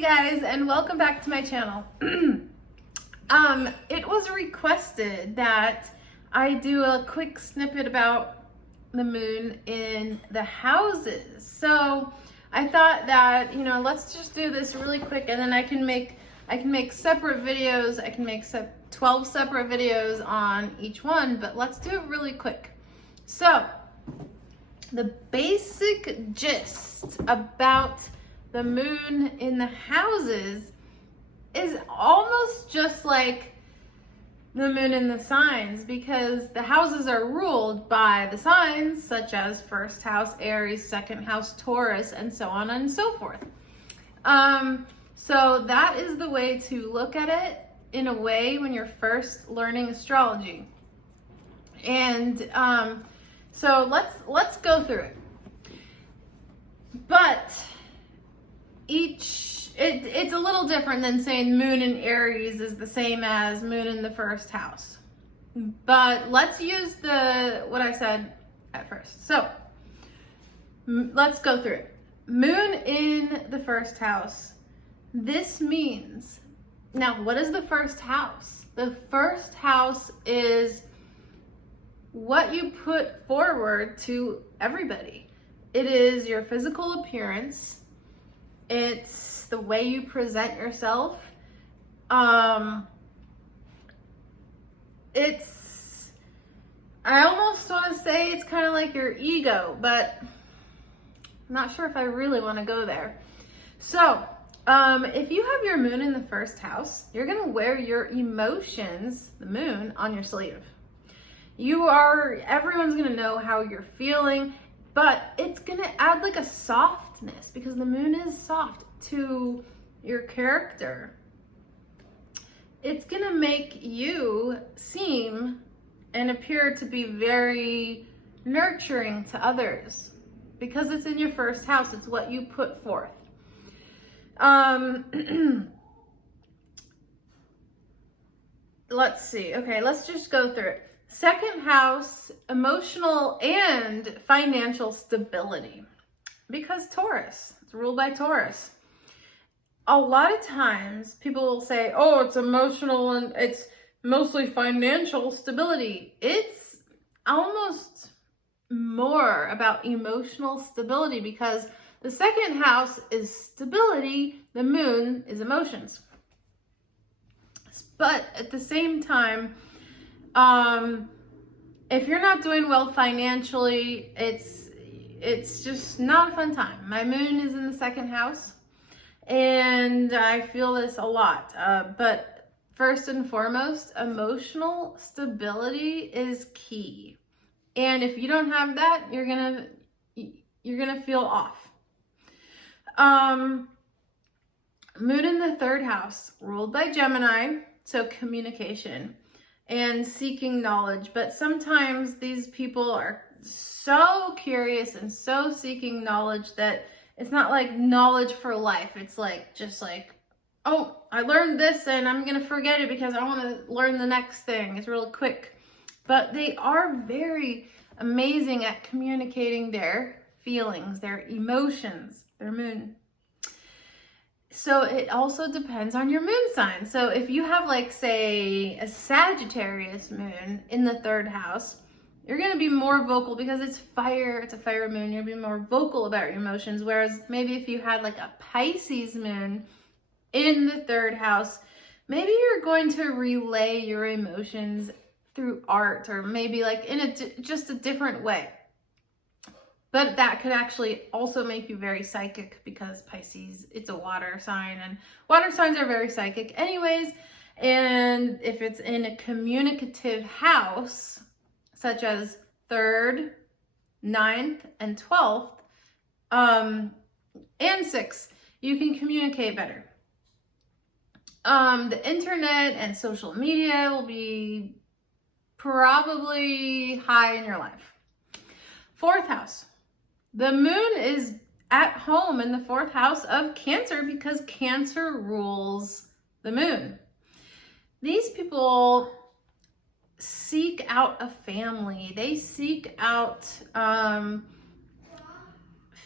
Hey guys, and welcome back to my channel. It was requested that I do a quick snippet about the moon in the houses. So I thought that, let's just do this really quick, and then I can make separate videos. I can make 12 separate videos on each one, but let's do it really quick. So the basic gist about the moon in the houses is almost just like the moon in the signs, because the houses are ruled by the signs such as first house Aries, second house Taurus, and so on and so forth. So that is the way to look at it in a way when you're first learning astrology. And so let's go through it. But it's a little different than saying moon in Aries is the same as moon in the first house. But let's use what I said at first. So let's go through it. Moon in the first house. This means, now what is the first house? The first house is what you put forward to everybody. It is your physical appearance. It's the way you present yourself. I almost want to say it's kind of like your ego, but I'm not sure if I really want to go there. So, if you have your moon in the first house, you're going to wear your emotions, the moon, on your sleeve. Everyone's going to know how you're feeling, but it's going to add like a softness, because the moon is soft, to your character. It's going to make you seem and appear to be very nurturing to others, because it's in your first house. It's what you put forth. Let's see. Okay, let's just go through it. Second house, emotional and financial stability, because Taurus, it's ruled by Taurus. A lot of times people will say, oh, it's emotional and it's mostly financial stability. It's almost more about emotional stability, because the second house is stability, the moon is emotions. But at the same time, if you're not doing well financially, it's just not a fun time. My moon is in the second house, and I feel this a lot. But first and foremost, emotional stability is key. And if you don't have that, you're gonna feel off. Moon in the third house, ruled by Gemini, so communication and seeking knowledge. But sometimes these people are so curious and so seeking knowledge that it's not like knowledge for life. It's like, just like, oh, I learned this and I'm going to forget it because I want to learn the next thing. It's really quick. But they are very amazing at communicating their feelings, their emotions, their moon. So it also depends on your moon sign. So if you have, like, say, a Sagittarius moon in the third house, you're going to be more vocal because it's fire. It's a fire moon. You'll be more vocal about your emotions. Whereas maybe if you had like a Pisces moon in the third house, maybe you're going to relay your emotions through art, or maybe like in just a different way. But that could actually also make you very psychic, because Pisces, it's a water sign, and water signs are very psychic anyways. And if it's in a communicative house, such as 3rd, 9th, and 12th, and 6th, you can communicate better. The internet and social media will be probably high in your life. 4th house. The moon is at home in the 4th house of Cancer, because Cancer rules the moon. These people seek out a family. They seek out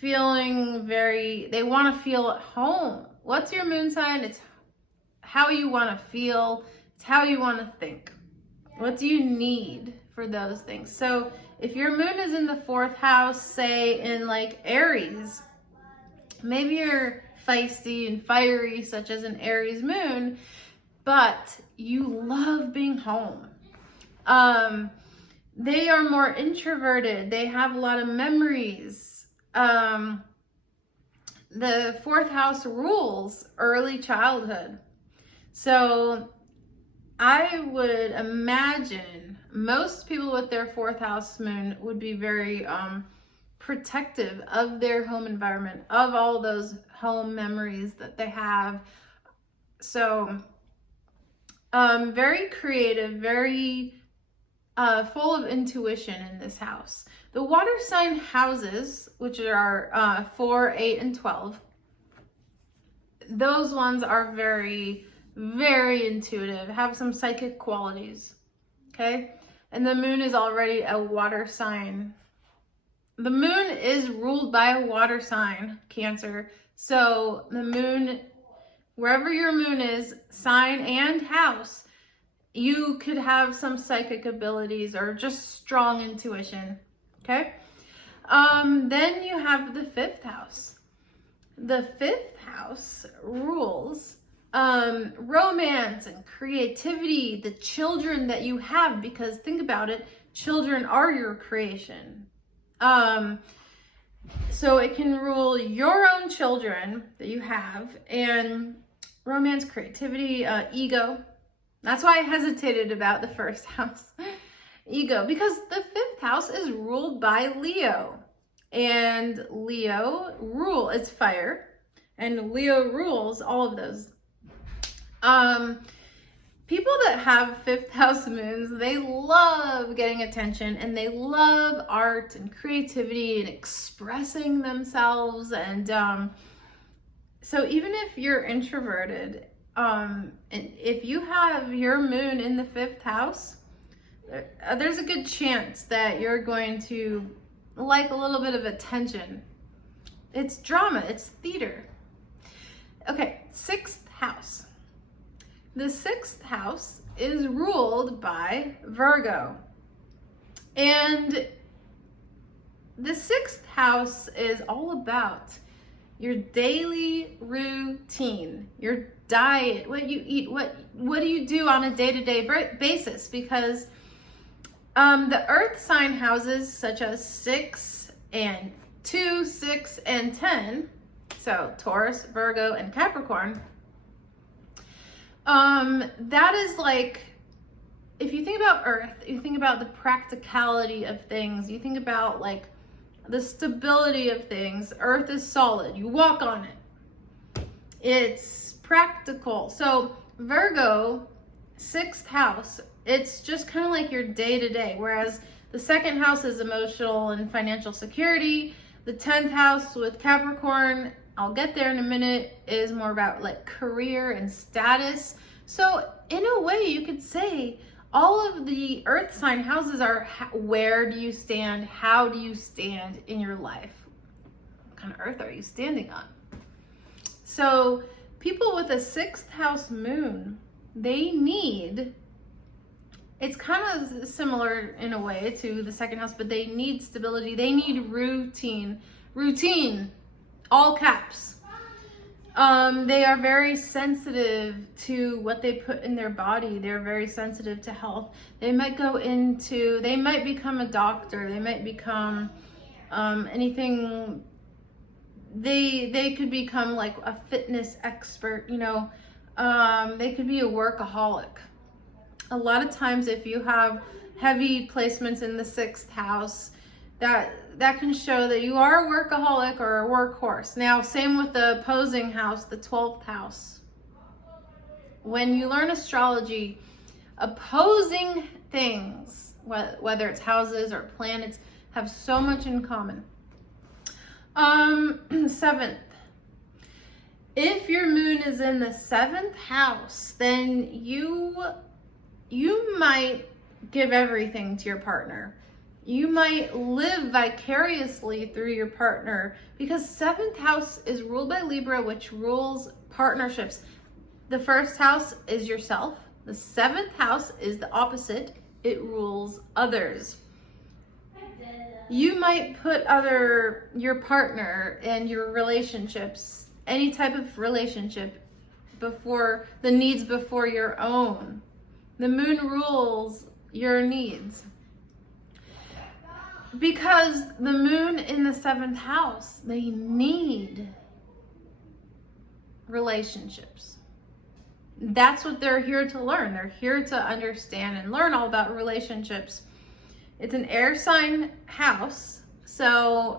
they want to feel at home what's your moon sign? It's how you want to feel. It's how you want to think. What do you need for those things? So if your moon is in the 4th house, say in like Aries, maybe you're feisty and fiery, such as an Aries moon, but you love being home. They are more introverted. They have a lot of memories. The 4th house rules early childhood. So I would imagine most people with their 4th house moon would be very protective of their home environment, of all those home memories that they have. So very creative, very full of intuition in this house. The water sign houses, which are 4, 8, and 12, those ones are very, very intuitive, have some psychic qualities, okay? And the moon is already a water sign. The moon is ruled by a water sign, Cancer. So the moon, wherever your moon is, sign and house, you could have some psychic abilities or just strong intuition, okay? Then you have the 5th house. The 5th house rules romance and creativity, the children that you have, because think about it, children are your creation. So it can rule your own children that you have, and romance, creativity, ego. That's why I hesitated about the 1st house, ego, because the 5th house is ruled by Leo, and Leo it's fire, and Leo rules all of those. People that have 5th house moons, they love getting attention, and they love art and creativity and expressing themselves. And so even if you're introverted, and if you have your moon in the 5th house, there's a good chance that you're going to like a little bit of attention. It's drama, it's theater. Okay, 6th house. The 6th house is ruled by Virgo. And the 6th house is all about your daily routine, your diet, what you eat, what do you do on a day-to-day basis, because the earth sign houses such as 6 and 2, 6 and 10, so Taurus, Virgo, and Capricorn, that is like, if you think about earth, you think about the practicality of things, you think about like the stability of things. Earth is solid, you walk on it, it's practical. So Virgo, 6th house, it's just kind of like your day-to-day, whereas the 2nd house is emotional and financial security. The 10th house with Capricorn, I'll get there in a minute, is more about like career and status. So in a way you could say all of the earth sign houses are where do you stand, how do you stand in your life, what kind of earth are you standing on. So people with a 6th house moon, they need, it's kind of similar in a way to the 2nd house, but they need stability, they need routine, all caps. They are very sensitive to what they put in their body. They're very sensitive to health. They might become a doctor. They might become anything. They could become like a fitness expert, you know. They could be a workaholic. A lot of times if you have heavy placements in the 6th house, that can show that you are a workaholic or a workhorse. Now, same with the opposing house, the 12th house. When you learn astrology, opposing things, whether it's houses or planets, have so much in common. 7th. If your moon is in the 7th house, then you might give everything to your partner. You might live vicariously through your partner, because 7th house is ruled by Libra, which rules partnerships. The first house is yourself. The seventh house is the opposite. It rules others. You might put your partner and your relationships, any type of relationship, before the needs before your own. The moon rules your needs. Because the moon in the seventh house, they need relationships. That's what they're here to learn. They're here to understand and learn all about relationships. It's an air sign house. So,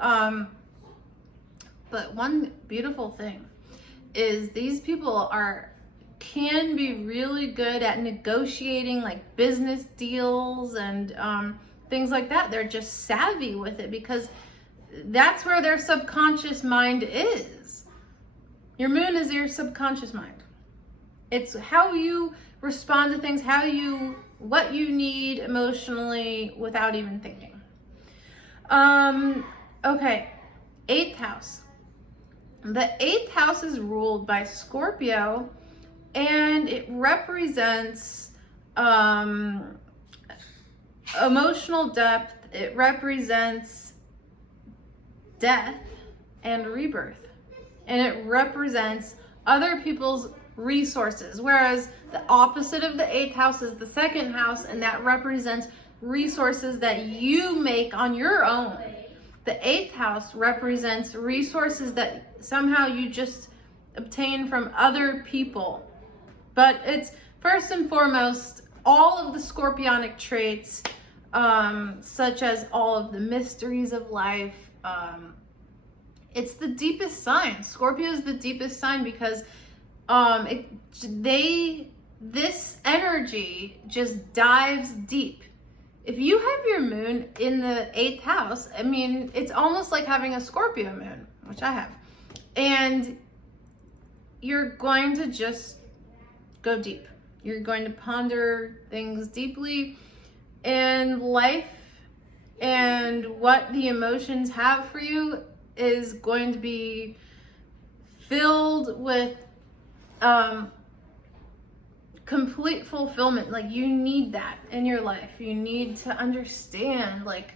but one beautiful thing is these people can be really good at negotiating like business deals and things like that. They're just savvy with it because that's where their subconscious mind is. Your moon is your subconscious mind. It's how you respond to things, what you need emotionally without even thinking. Okay, 8th house. The 8th house is ruled by Scorpio, and it represents emotional depth. It represents death and rebirth, and it represents other people's resources, whereas the opposite of the 8th house is the 2nd house, and that represents resources that you make on your own. The 8th house represents resources that somehow you just obtain from other people. But it's first and foremost all of the scorpionic traits, such as all of the mysteries of life. It's the deepest sign. Scorpio is the deepest sign because this energy just dives deep. If you have your moon in the 8th house, I mean, it's almost like having a Scorpio moon, which I have. And you're going to just go deep. You're going to ponder things deeply in life, and what the emotions have for you is going to be filled with complete fulfillment. Like, you need that in your life. You need to understand like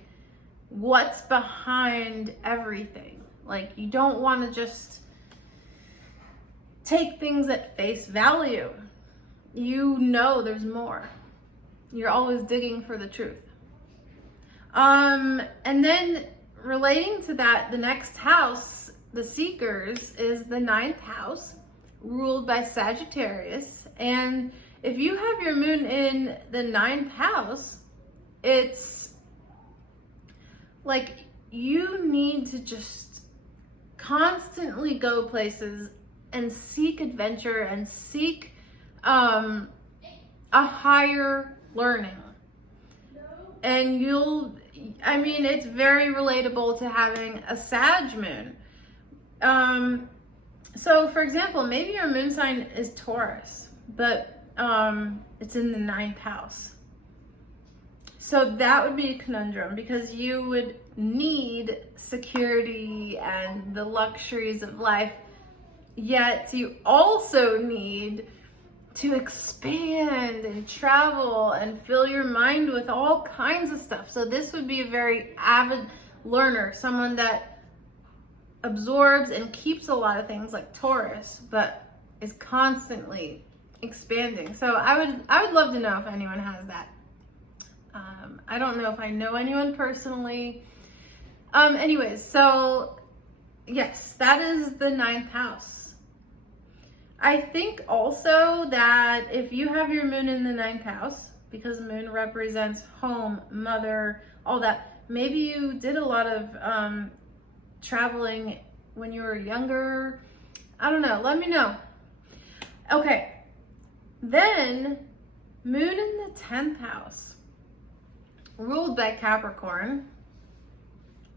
what's behind everything. Like, you don't want to just take things at face value. You know there's more. You're always digging for the truth. And then relating to that, the next house, the Seekers, is the 9th house, ruled by Sagittarius. And if you have your moon in the 9th house, it's like you need to just constantly go places and seek adventure and seek a higher learning. And it's very relatable to having a Sag moon. So for example, maybe your moon sign is Taurus, but it's in the 9th house. So that would be a conundrum, because you would need security and the luxuries of life, yet you also need to expand and travel and fill your mind with all kinds of stuff. So this would be a very avid learner, someone that absorbs and keeps a lot of things like Taurus, but is constantly expanding. So I would love to know if anyone has that. I don't know if I know anyone personally. Anyways, so yes, that is the 9th house. I think also that if you have your moon in the 9th house, because moon represents home, mother, all that, maybe you did a lot of traveling when you were younger. I don't know. Let me know. Okay. Then moon in the 10th house, ruled by Capricorn.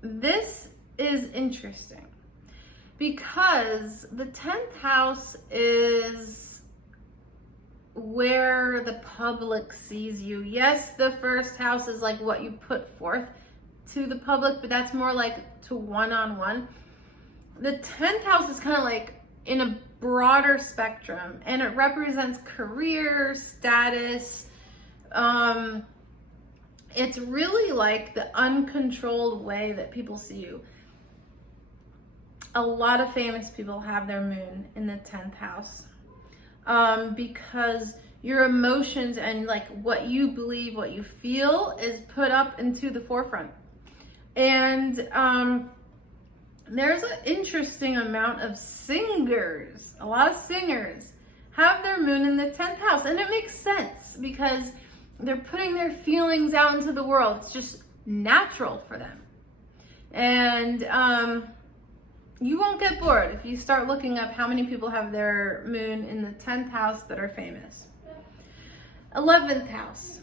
This is interesting because the 10th house is where the public sees you. Yes, the first house is like what you put forth to the public, but that's more like to one-on-one. The 10th house is kind of like in a broader spectrum, and it represents career, status. It's really like the uncontrolled way that people see you. A lot of famous people have their moon in the 10th house, because your emotions and like what you believe, what you feel is put up into the forefront. And there's an interesting amount of singers, a lot of singers have their moon in the 10th house. And it makes sense because they're putting their feelings out into the world. It's just natural for them. And you won't get bored if you start looking up how many people have their moon in the 10th house that are famous. 11th house.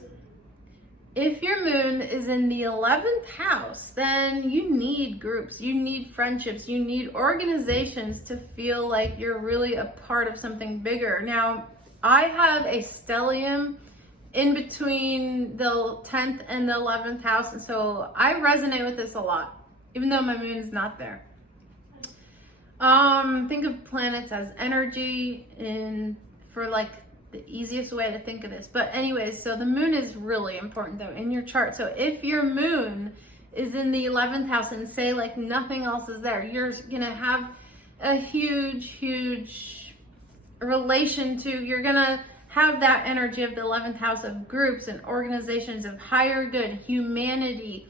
If your moon is in the 11th house, then you need groups, you need friendships, you need organizations to feel like you're really a part of something bigger. Now, I have a stellium in between the 10th and the 11th house, and so I resonate with this a lot, even though my moon is not there. Think of planets as energy for like the easiest way to think of this. But anyways, so the moon is really important though in your chart. So if your moon is in the 11th house and say like nothing else is there, you're gonna have a huge relation to, you're gonna have that energy of the 11th house of groups and organizations of higher good, humanity.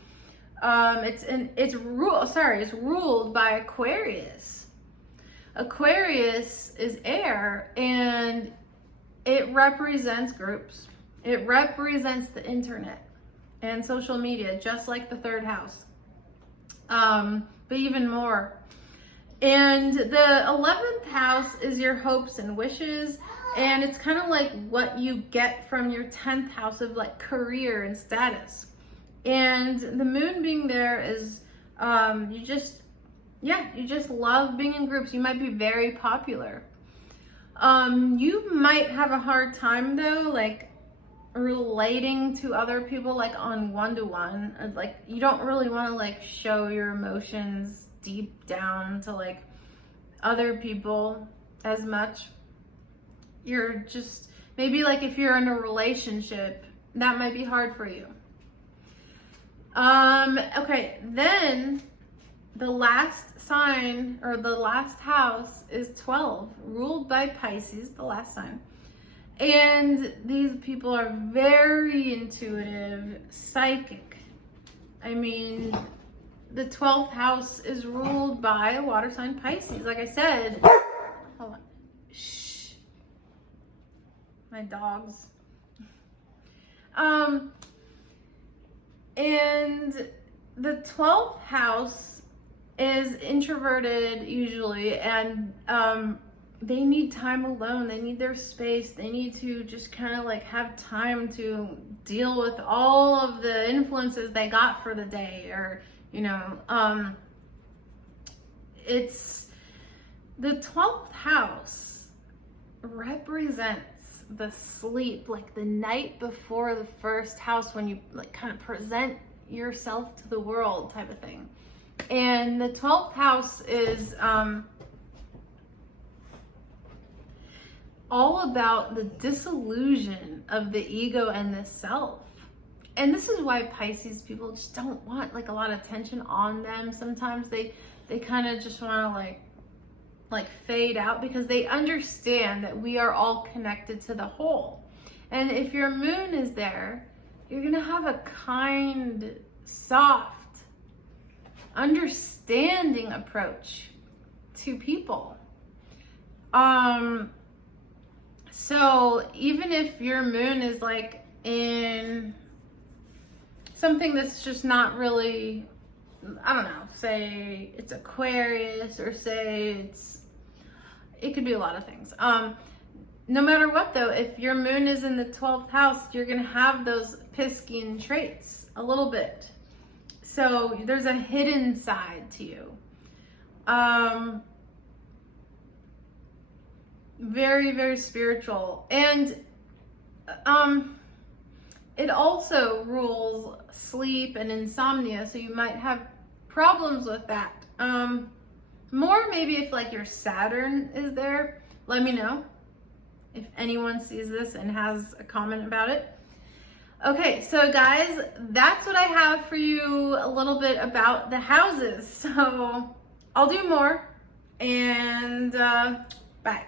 It's ruled by Aquarius. Aquarius is air, and it represents groups. It represents the internet and social media, just like the 3rd house, but even more. And the 11th house is your hopes and wishes, and it's kind of like what you get from your 10th house of like career and status. And the moon being there is, you just love being in groups. You might be very popular. You might have a hard time though, like relating to other people, like on one-to-one. Like you don't really want to like show your emotions deep down to like other people as much. You're just, maybe like if you're in a relationship, that might be hard for you. Okay, then the last sign, or the last house, is 12, ruled by Pisces, the last sign. And these people are very intuitive, psychic. I mean, the 12th house is ruled by a water sign, Pisces. Like I said, hold on. Shh. My dogs. And the 12th house is introverted usually, and they need time alone. They need their space. They need to just kind of like have time to deal with all of the influences they got for the day, or it's the 12th house represents the sleep, like the night before the 1st house, when you like kind of present yourself to the world type of thing. And the 12th house is all about the disillusion of the ego and the self. And this is why Pisces people just don't want like a lot of attention on them. Sometimes they kind of just want to like fade out, because they understand that we are all connected to the whole. And if your moon is there, you're gonna have a kind, soft, understanding approach to people. So even if your moon is like in something that's just not really, I don't know, say it's Aquarius, or say it could be a lot of things. No matter what though, if your moon is in the 12th house, you're gonna have those Piscean traits a little bit. So there's a hidden side to you. Very, very spiritual. And it also rules sleep and insomnia, so you might have problems with that. More maybe if like your Saturn is there, Let me know if anyone sees this and has a comment about it. Okay, so guys, that's what I have for you, a little bit about the houses. So I'll do more, and bye.